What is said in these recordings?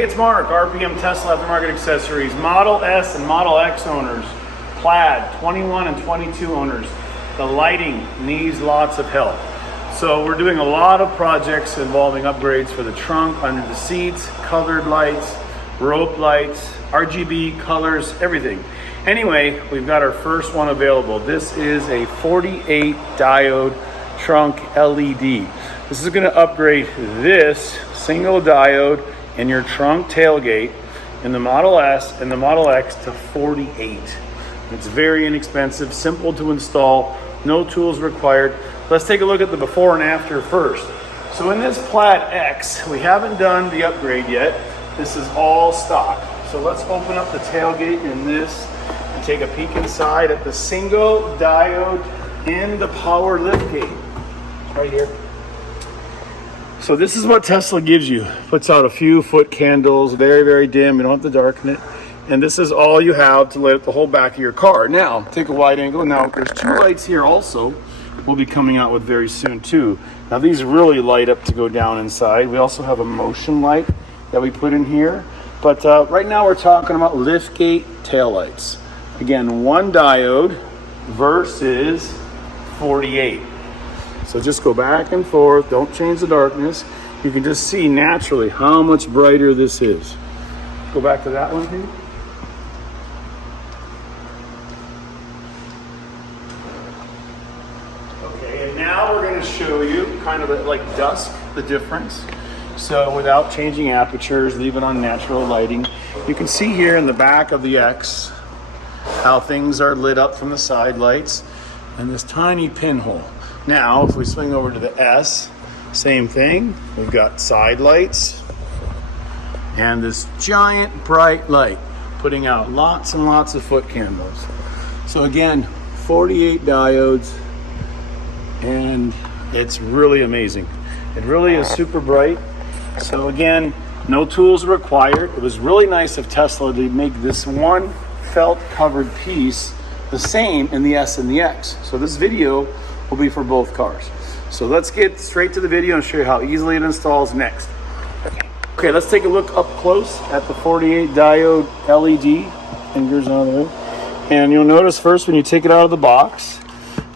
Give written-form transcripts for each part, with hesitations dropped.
Hey, it's Mark, RPM Tesla Aftermarket Accessories, Model S and Model X owners, Plaid, 21 and 22 owners. The lighting needs lots of help. So we're doing a lot of projects involving upgrades for the trunk, under the seats, colored lights, rope lights, RGB colors, everything. Anyway, we've got our first one available. This is a 48 diode trunk LED. This is going to upgrade this single diode in your trunk tailgate in the Model S and the Model X to 48. It's very inexpensive, simple to install, no tools required. Let's take a look at the before and after first. So in this Plaid X, we haven't done the upgrade yet. This is all stock. So let's open up the tailgate in this and take a peek inside at the single diode in the power liftgate. Right here. So this is what Tesla gives you. Puts out a few foot candles, very, very dim. You don't have to darken it. And this is all you have to light up the whole back of your car. Now, take a wide angle. Now, there's two lights here also we'll be coming out with very soon too. Now, these really light up to go down inside. We also have a motion light that we put in here. But right now we're talking about liftgate taillights. Again, one diode versus 48. So just go back and forth, don't change the darkness. You can just see naturally how much brighter this is. Go back to that one, please. Okay, and now we're going to show you kind of like dusk, the difference. So without changing apertures, leave it on natural lighting. You can see here in the back of the X how things are lit up from the side lights and this tiny pinhole. Now, if we swing over to the S, same thing. We've got side lights and this giant bright light putting out lots and lots of foot candles. So again, 48 diodes, and it's really amazing. It really is super bright. So again, no tools required. It was really nice of Tesla to make this one felt covered piece the same in the S and the X. So this video will be for both cars. So let's get straight to the video and show you how easily it installs next. Okay, let's take a look up close at the 48 diode LED. Fingers on the way. And you'll notice first when you take it out of the box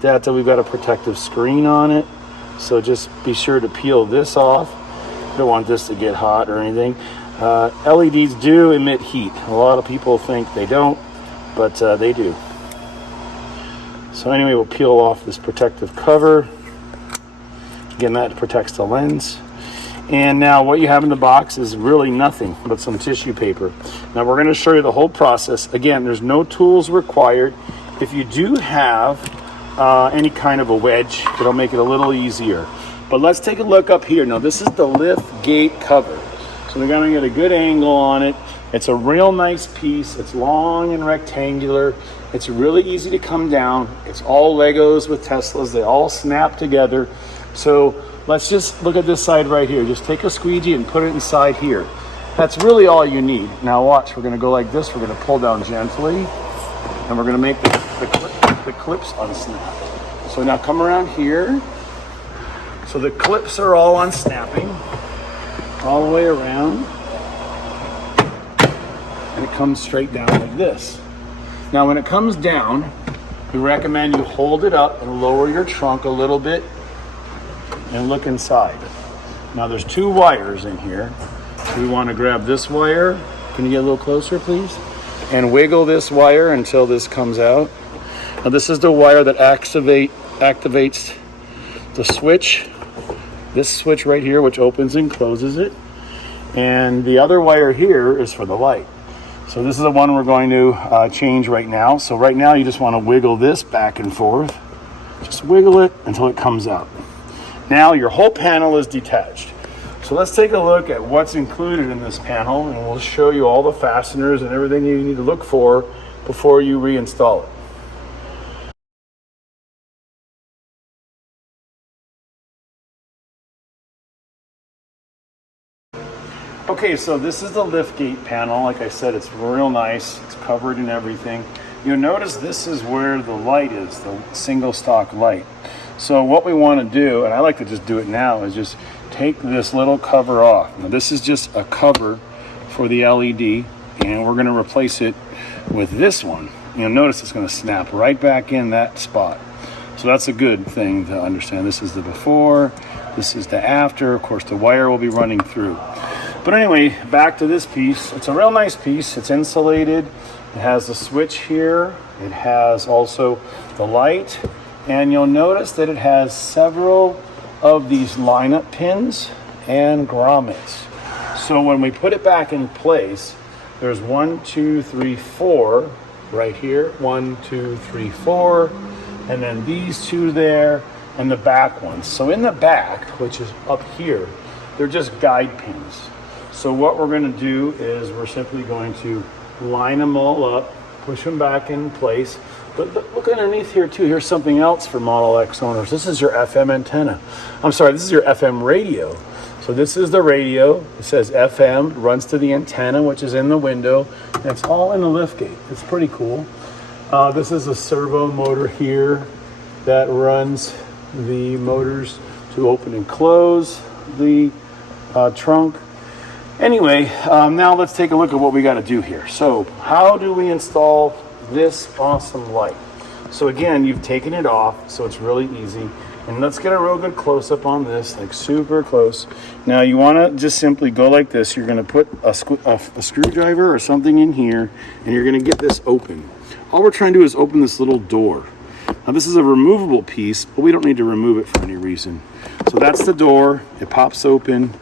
that we've got a protective screen on it. So just be sure to peel this off. You don't want this to get hot or anything. LEDs do emit heat. A lot of people think they don't, but they do. So anyway, we'll peel off this protective cover. Again, that protects the lens. And now what you have in the box is really nothing but some tissue paper. Now we're going to show you the whole process. Again, there's no tools required. If you do have any kind of a wedge, it'll make it a little easier. But let's take a look up here. Now this is the lift gate cover. So we're going to get a good angle on it. It's a real nice piece. It's long and rectangular. It's really easy to come down. It's all Legos with Teslas. They all snap together. So let's just look at this side right here. Just take a squeegee and put it inside here. That's really all you need. Now watch, we're going to go like this. We're going to pull down gently, and we're going to make the clips unsnap. So now come around here. So the clips are all unsnapping all the way around, and it comes straight down like this. Now when it comes down, we recommend you hold it up and lower your trunk a little bit and look inside. Now there's two wires in here. We want to grab this wire. Can you get a little closer, please? And wiggle this wire until this comes out. Now this is the wire that activates the switch. This switch right here, which opens and closes it. And the other wire here is for the light. So this is the one we're going to change right now. So right now you just want to wiggle this back and forth. Just wiggle it until it comes out. Now your whole panel is detached. So let's take a look at what's included in this panel, and we'll show you all the fasteners and everything you need to look for before you reinstall it. Okay, so this is the liftgate panel. Like I said, it's real nice. It's covered in everything. You'll notice this is where the light is, the single stock light. So what we want to do, and I like to just do it now, is just take this little cover off. Now this is just a cover for the LED, and we're going to replace it with this one. You'll notice it's going to snap right back in that spot. So that's a good thing to understand. This is the before, this is the after. Of course, the wire will be running through. But anyway, back to this piece. It's a real nice piece. It's insulated. It has the switch here. It has also the light. And you'll notice that it has several of these lineup pins and grommets. So when we put it back in place, there's 1, 2, 3, 4 right here. 1, 2, 3, 4. And then these two there and the back ones. So in the back, which is up here, they're just guide pins. So what we're going to do is we're simply going to line them all up, push them back in place. But look underneath here too. Here's something else for Model X owners. This is your FM antenna. I'm sorry, this is your FM radio. So this is the radio. It says FM, runs to the antenna, which is in the window. And it's all in the liftgate. It's pretty cool. This is a servo motor here that runs the motors to open and close the trunk. Anyway, now let's take a look at what we got to do here. So how do we install this awesome light? So again, you've taken it off, so it's really easy. And let's get a real good close-up on this, like super close. Now you want to just simply go like this. You're going to put a screwdriver or something in here, and you're going to get this open. All we're trying to do is open this little door. Now this is a removable piece, but we don't need to remove it for any reason. So that's the door. It pops open,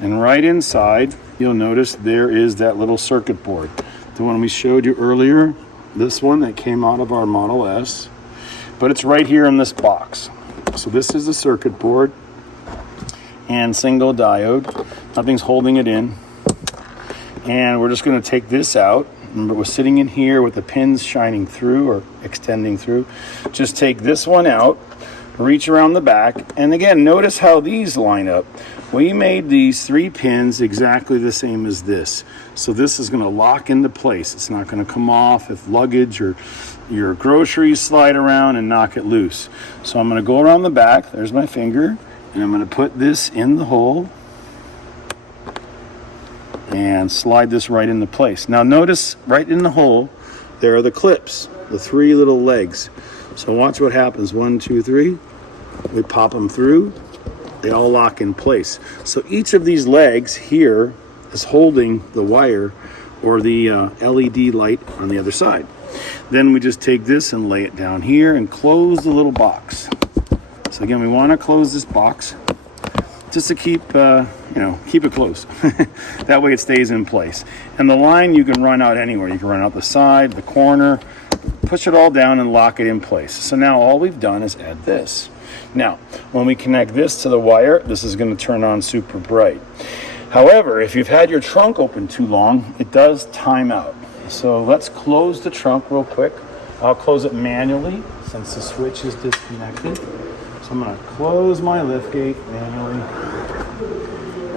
and right inside, you'll notice there is that little circuit board. The one we showed you earlier, this one that came out of our Model S, but it's right here in this box. So this is the circuit board and single diode. Nothing's holding it in. And we're just going to take this out. Remember, we're sitting in here with the pins shining through or extending through. Just take this one out, reach around the back, and again, notice how these line up. We made these 3 pins exactly the same as this. So this is going to lock into place. It's not going to come off if luggage or your groceries slide around and knock it loose. So I'm going to go around the back. There's my finger. And I'm going to put this in the hole and slide this right into place. Now notice right in the hole, there are the clips, the 3 little legs. So watch what happens. 1, 2, 3. We pop them through. They all lock in place. So each of these legs here is holding the wire or the LED light on the other side. Then we just take this and lay it down here and close the little box. So again, we want to close this box just to keep, keep it closed. That way it stays in place. And the line you can run out anywhere. You can run out the side, the corner, push it all down and lock it in place. So now all we've done is add this. Now, when we connect this to the wire, this is going to turn on super bright. However, if you've had your trunk open too long, it does time out. So let's close the trunk real quick. I'll close it manually since the switch is disconnected. So I'm going to close my liftgate manually.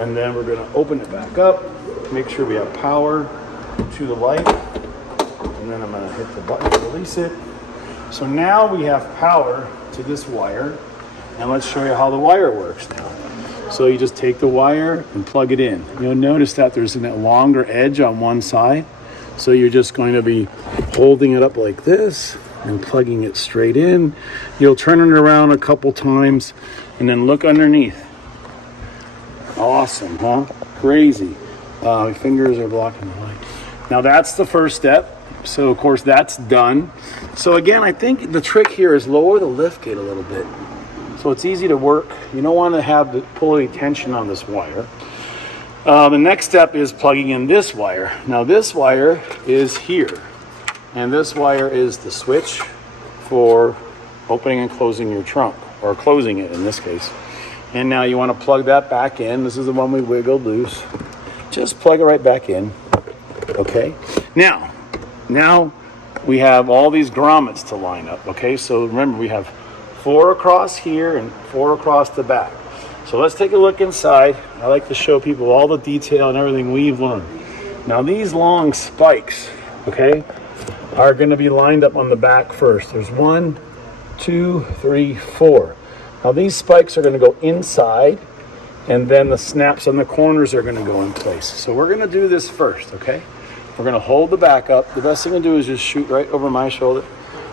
And then we're going to open it back up, make sure we have power to the light. And then I'm going to hit the button to release it. So now we have power to this wire. And let's show you how the wire works now. So you just take the wire and plug it in. You'll notice that there's a longer edge on one side. So you're just going to be holding it up like this and plugging it straight in. You'll turn it around a couple times and then look underneath. Awesome, huh? Crazy. My fingers are blocking the light. Now that's the first step. So of course that's done. So again, I think the trick here is lower the liftgate a little bit. So it's easy to work. You don't want to have to pull any tension on this wire. The next step is plugging in this wire. Now this wire is here. And this wire is the switch for opening and closing your trunk, or closing it in this case. And now you want to plug that back in. This is the one we wiggled loose. Just plug it right back in. Okay. Now we have all these grommets to line up. Okay. So remember, we have 4 across here and 4 across the back. So let's take a look inside. I like to show people all the detail and everything we've learned. Now these long spikes, okay, are going to be lined up on the back first. There's 1, 2, 3, 4. Now these spikes are going to go inside and then the snaps on the corners are going to go in place. So we're going to do this first, okay? We're going to hold the back up. The best thing to do is just shoot right over my shoulder.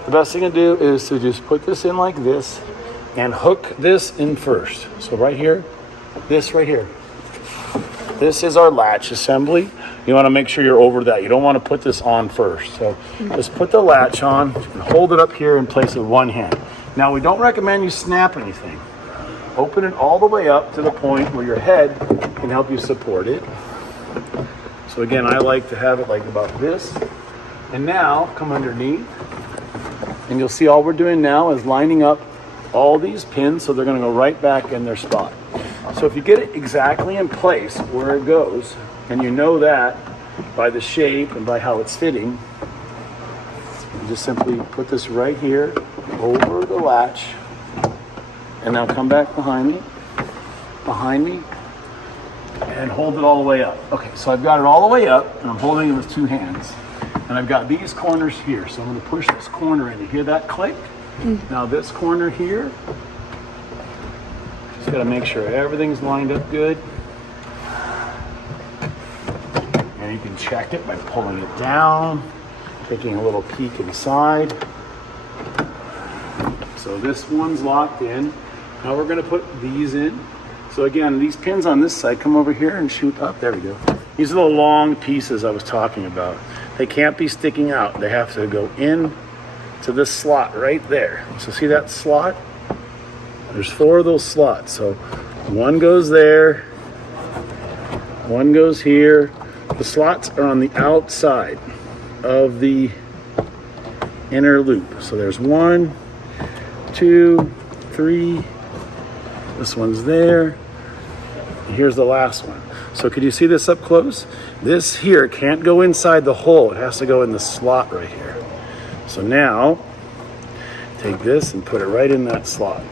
The best thing to do is to just put this in like this and hook this in first. So right here, this right here. This is our latch assembly. You want to make sure you're over that. You don't want to put this on first. So just put the latch on and hold it up here and place it with one hand. Now we don't recommend you snap anything. Open it all the way up to the point where your head can help you support it. So again, I like to have it like about this. And now come underneath. And you'll see all we're doing now is lining up all these pins so they're going to go right back in their spot. So if you get it exactly in place where it goes, and you know that by the shape and by how it's fitting, you just simply put this right here over the latch, and now come back behind me, and hold it all the way up. Okay, so I've got it all the way up, and I'm holding it with two hands. And I've got these corners here, so I'm going to push this corner in. You hear that click? Now this corner here, just got to make sure everything's lined up good. And you can check it by pulling it down, taking a little peek inside. So this one's locked in. Now we're going to put these in. So again, these pins on this side, come over here and shoot up. There we go. These are the long pieces I was talking about. They can't be sticking out. They have to go in to this slot right there. So see that slot? There's 4 of those slots. So one goes there, one goes here. The slots are on the outside of the inner loop. So there's 1, 2, 3. This one's there. And here's the last one. So could you see this up close? This here can't go inside the hole. It has to go in the slot right here. So now, take this and put it right in that slot.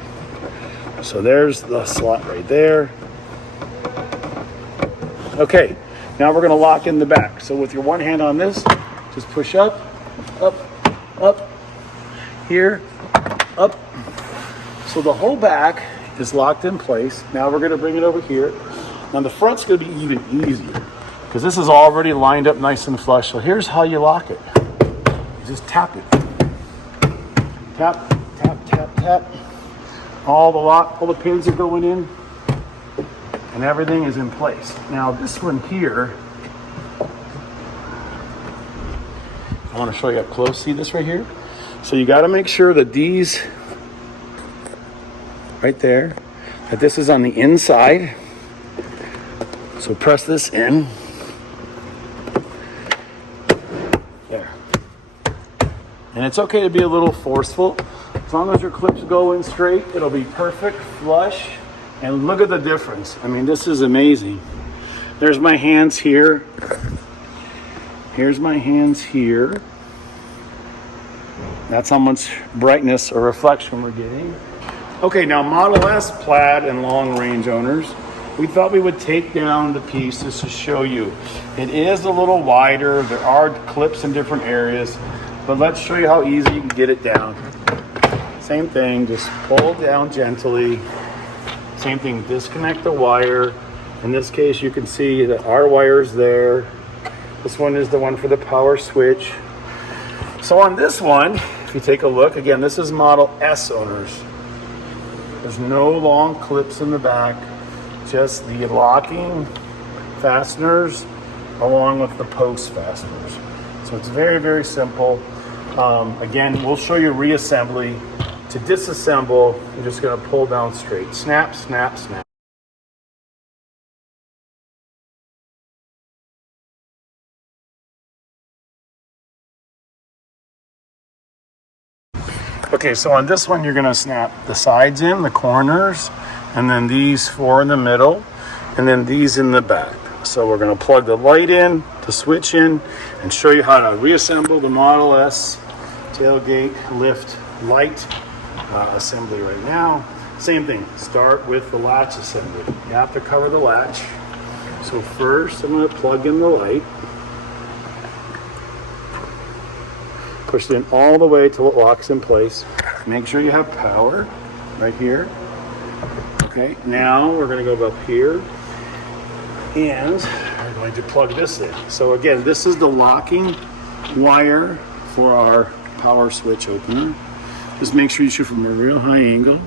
So there's the slot right there. Okay, now we're gonna lock in the back. So with your one hand on this, just push up, up, up, here, up. So the whole back is locked in place. Now we're gonna bring it over here. Now the front's gonna be even easier because this is already lined up nice and flush. So here's how you lock it. You just tap it. Tap, tap, tap, tap. All the pins are going in and everything is in place. Now this one here, I want to show you up close. See this right here? So you got to make sure that these right there, that this is on the inside. So press this in. There. And it's okay to be a little forceful. As long as your clips go in straight, it'll be perfect, flush. And look at the difference. I mean, this is amazing. There's my hands here. Here's my hands here. That's how much brightness or reflection we're getting. Okay, now Model S, Plaid, and long range owners, we thought we would take down the pieces to show you. It is a little wider. There are clips in different areas, but let's show you how easy you can get it down. Same thing, just pull down gently. Same thing, disconnect the wire. In this case, you can see that our wire's there. This one is the one for the power switch. So on this one, if you take a look, again, this is Model S owners. There's no long clips in the back, just the locking fasteners along with the post fasteners. So it's very, very simple. Again, we'll show you reassembly. To disassemble, you're just going to pull down straight. Snap, snap, snap. Okay, so on this one, you're going to snap the sides in, the corners, and then these 4 in the middle, and then these in the back. So we're going to plug the light in, the switch in, and show you how to reassemble the Model S tailgate lift light assembly right now. Same thing, start with the latch assembly. You have to cover the latch. So first I'm going to plug in the light. Push it in all the way till it locks in place. Make sure you have power right here. Okay, now we're going to go up here and we're going to plug this in. So again, this is the locking wire for our power switch opener. Just make sure you shoot from a real high angle.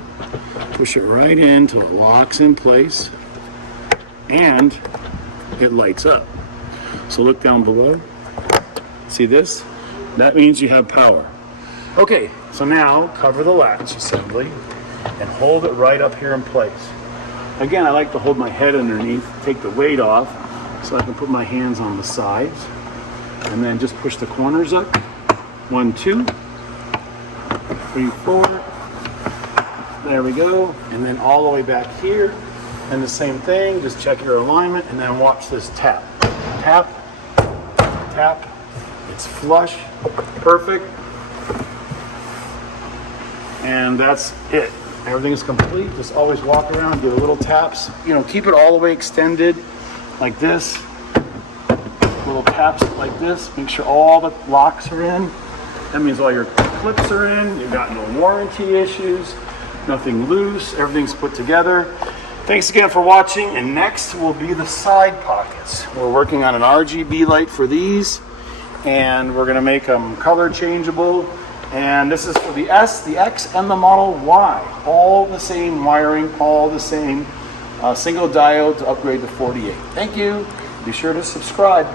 Push it right in until it locks in place and it lights up. So look down below. See this? That means you have power. Okay, so now cover the latch assembly and hold it right up here in place. Again, I like to hold my head underneath, take the weight off so I can put my hands on the sides and then just push the corners up. 1, 2, 3, 4. There we go. And then all the way back here. And the same thing, just check your alignment and then watch this tap. Tap, tap. It's flush, perfect. And that's it. Everything is complete. Just always walk around, give little taps. You know, keep it all the way extended like this. Little taps like this. Make sure all the locks are in. That means all your clips are in. You've got no warranty issues. Nothing loose. Everything's put together. Thanks again for watching. And next will be the side pockets. We're working on an RGB light for these. And we're going to make them color changeable. And this is for the S, the X, and the Model Y. All the same wiring, all the same single diode to upgrade to 48. Thank you. Be sure to subscribe.